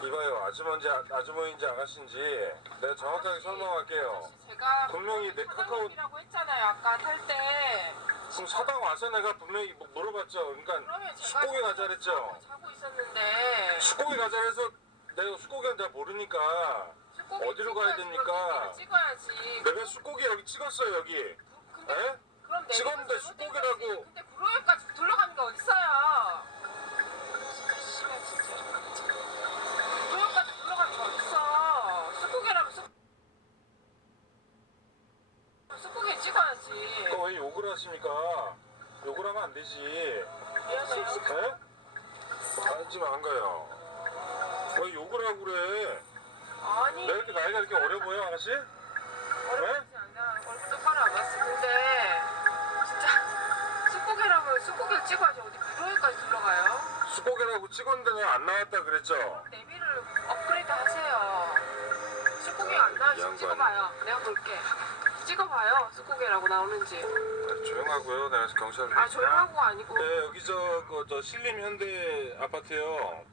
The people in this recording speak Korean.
이봐요 아주머니 아주머니인지 아가씨인지 내가 정확하게 아니, 설명할게요. 제가 분명히 내 카카오 이라고 했잖아요 아까 탈때 그럼 사당 와서 내가 분명히 뭐 물어봤죠. 그러니까 식고기 가자 그랬죠. 자고 있었는데 식고기 가자 해서 내가 수고기는 내가 모르니까 쑥고기 어디로 가야 찍어야지, 됩니까? 그럼 찍어야지. 내가 수고기 여기 찍었어요 여기 근데 에? 그럼 내비가 찍었는데 잘못된 쑥고기라고. 거지. 근데 구로역까지 둘러가는 게 어딨어요? 구로역까지 둘러가는 게 어딨어? 쑥고기라면 쑥. 쑥고기 찍어야지. 그거 왜 욕을 하십니까 욕을 하면 안 되지 미안해요. 에? 아 지금 안 가요 왜 욕을 하고 그래 아니. 내가 이렇게 나이가 이렇게 어려 보여 아가씨? 어렵지 않아. 얼굴 똑바로 안 봤어. 근데 진짜 쑥고기라면 쑥고기를 찍어야지 어디 구로역까지 둘러가요? 수고기라고 찍었는데 내가 안 나왔다 그랬죠? 내비를 업그레이드 하세요. 쑥고기가 안 나오지 양반. 찍어봐요. 내가 볼게. 찍어봐요. 쑥고기라고 나오는지. 아, 조용하고요 내가 경찰 아 조용하고 아니고. 네 여기 저, 그, 저 신림 현대 아파트요